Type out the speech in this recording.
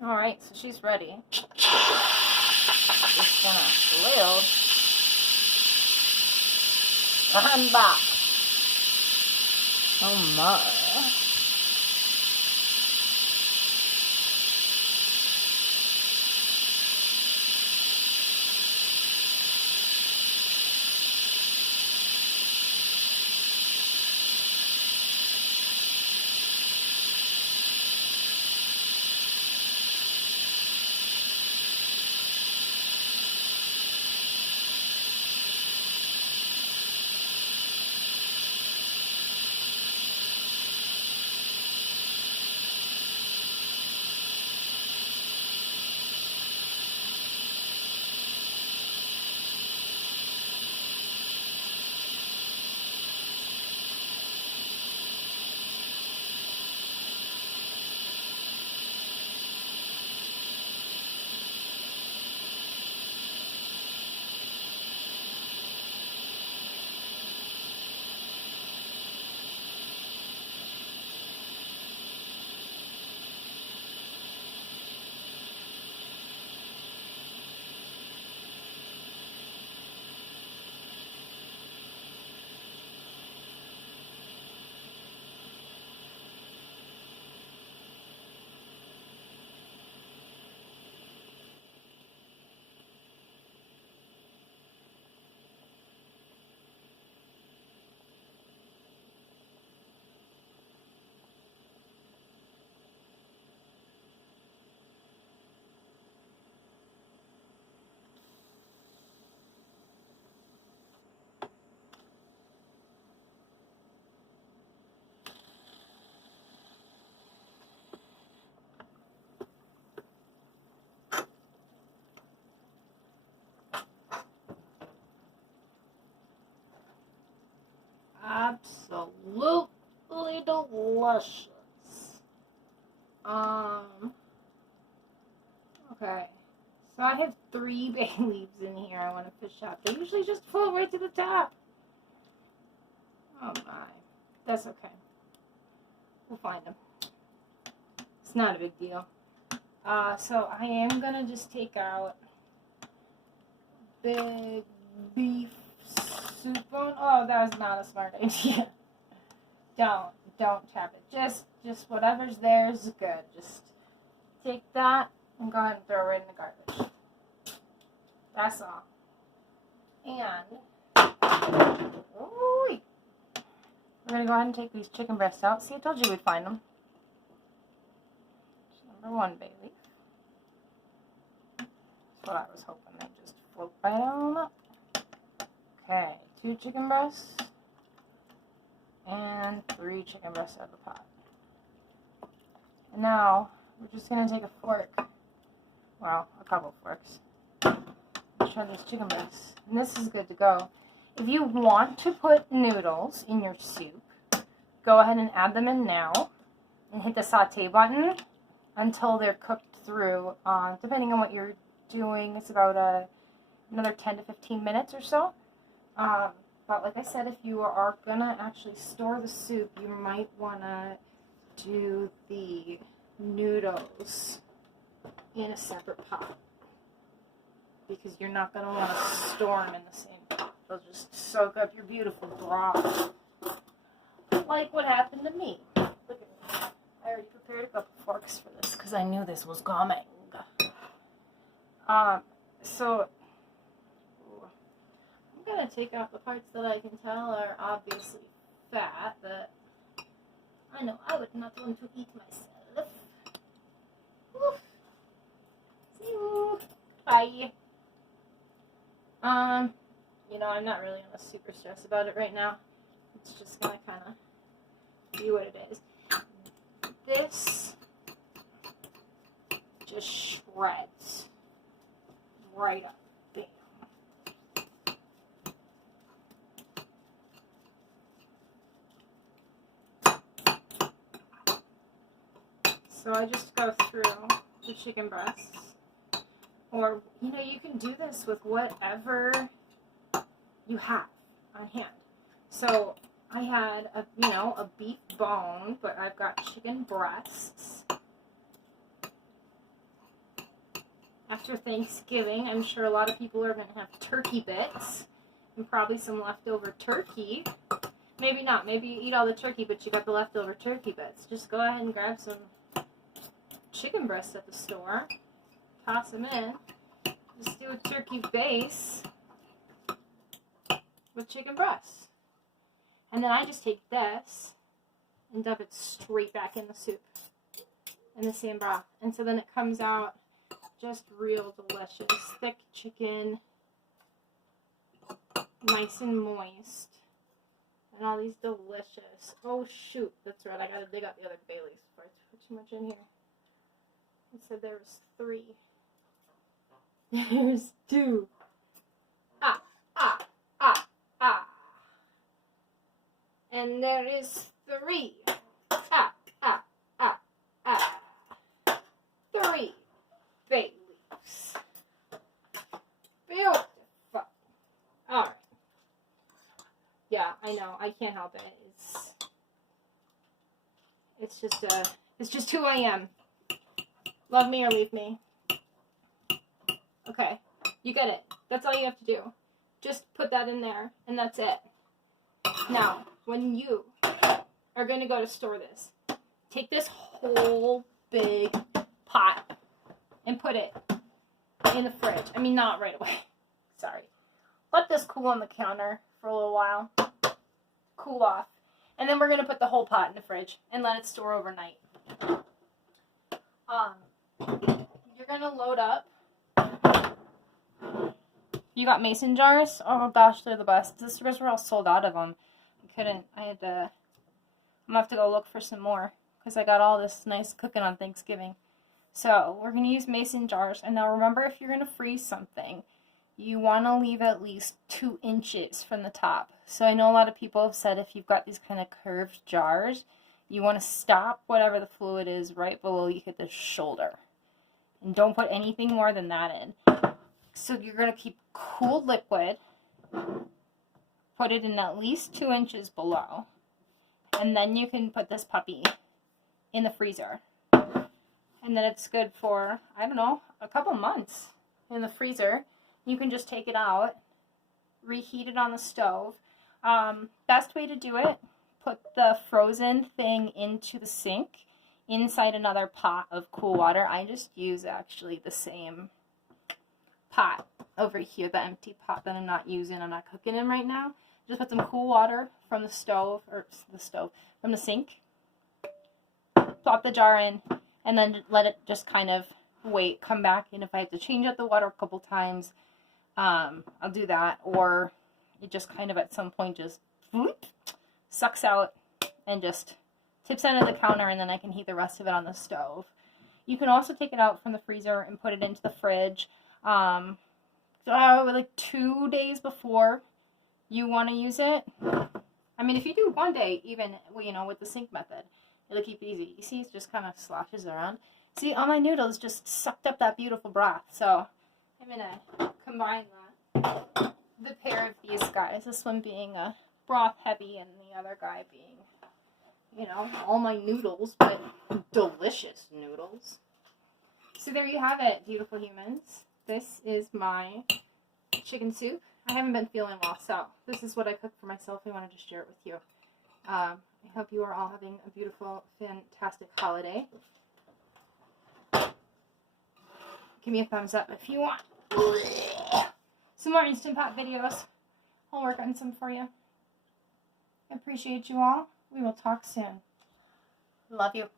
Alright, so she's ready. Just gonna load. I'm back. Oh my. Absolutely delicious. Okay. So I have 3 bay leaves in here I want to fish out. They usually just float right to the top. Oh my. That's okay. We'll find them. It's not a big deal. So I am going to just take out big beef soup bone. Oh, that was not a smart idea. Don't chop it. Just whatever's there is good. Just take that and go ahead and throw it right in the garbage. That's all. And ooh, we're gonna go ahead and take these chicken breasts out. See, I told you we'd find them. Number 1 bay leaf. That's what I was hoping. They just float right on up. Okay, 2 chicken breasts. And 3 chicken breasts out of the pot. And now, we're just going to take a fork. Well, a couple forks. Try these chicken breasts. And this is good to go. If you want to put noodles in your soup, go ahead and add them in now. And hit the saute button until they're cooked through. Depending on what you're doing, it's about another 10 to 15 minutes or so. But like I said, if you are going to actually store the soup, you might want to do the noodles in a separate pot. Because you're not going to want to store them in the same pot. They'll just soak up your beautiful broth. Like what happened to me. Look at me. I already prepared a couple forks for this because I knew this was coming. So I'm going to take out the parts that I can tell are obviously fat that I know I would not want to eat myself. Oof. See you. Bye. You know, I'm not really gonna super stress about it right now. It's just gonna kind of be what it is. This just shreds right up. Bam. So I just go through the chicken breasts. Or, you know, you can do this with whatever you have on hand. So I had a beef bone, but I've got chicken breasts. after Thanksgiving. I'm sure a lot of people are going to have turkey bits and probably some leftover turkey. Maybe not. Maybe you eat all the turkey, but you got the leftover turkey bits. Just go ahead and grab some chicken breasts at the store. Toss them in. Just do a turkey base with chicken breasts. And then I just take this and dump it straight back in the soup. In the same broth. And so then it comes out just real delicious. Thick chicken. Nice and moist. And all these delicious. Oh shoot, that's right. I gotta dig out the other bay leaves before I put too much in here. It said there was 3. There's 2. Ah, ah, ah, ah. And there is 3. Ah, ah, ah, ah. 3 bay leaves. Beautiful. Alright. Yeah, I know. I can't help it. It's just who I am. Love me or leave me. Okay. You get it. That's all you have to do. Just put that in there, and that's it. Now, when you are going to go to store this, take this whole big pot and put it in the fridge. I mean, not right away. Sorry. Let this cool on the counter for a little while. Cool off. And then we're going to put the whole pot in the fridge and let it store overnight. You're going to load up. You got mason jars? Oh gosh, they're the best. The stores were all sold out of them. I'm going to have to go look for some more because I got all this nice cooking on Thanksgiving. So we're going to use mason jars. And now remember, if you're going to freeze something, you want to leave at least 2 inches from the top. So I know a lot of people have said if you've got these kind of curved jars, you want to stop whatever the fluid is right below you hit the shoulder. And don't put anything more than that in. So you're going to keep cooled liquid, put it in at least 2 inches below, and then you can put this puppy in the freezer. And then it's good for, I don't know, a couple months in the freezer. You can just take it out, reheat it on the stove. Best way to do it, put the frozen thing into the sink inside another pot of cool water. I just use actually the same pot over here, the empty pot that I'm not using, I'm not cooking in right now. Just put some cool water from the stove, from the sink. Plop the jar in, and then let it just kind of wait, come back, and if I have to change out the water a couple times, I'll do that, or it just kind of at some point just whoop, sucks out and just tips under the counter, and then I can heat the rest of it on the stove. You can also take it out from the freezer and put it into the fridge like 2 days before you want to use it. I mean, if you do 1 day, even, you know, with the sink method, it'll keep it easy. You see, it just kind of sloshes around. See, all my noodles just sucked up that beautiful broth. So I'm going to combine the pair of these guys. This one being a broth heavy and the other guy being, you know, all my noodles, but delicious noodles. So there you have it, beautiful humans. This is my chicken soup. I haven't been feeling well, so this is what I cooked for myself. I wanted to share it with you. I hope you are all having a beautiful, fantastic holiday. Give me a thumbs up if you want some more Instant Pot videos. I'll work on some for you. I appreciate you all. We will talk soon. Love you.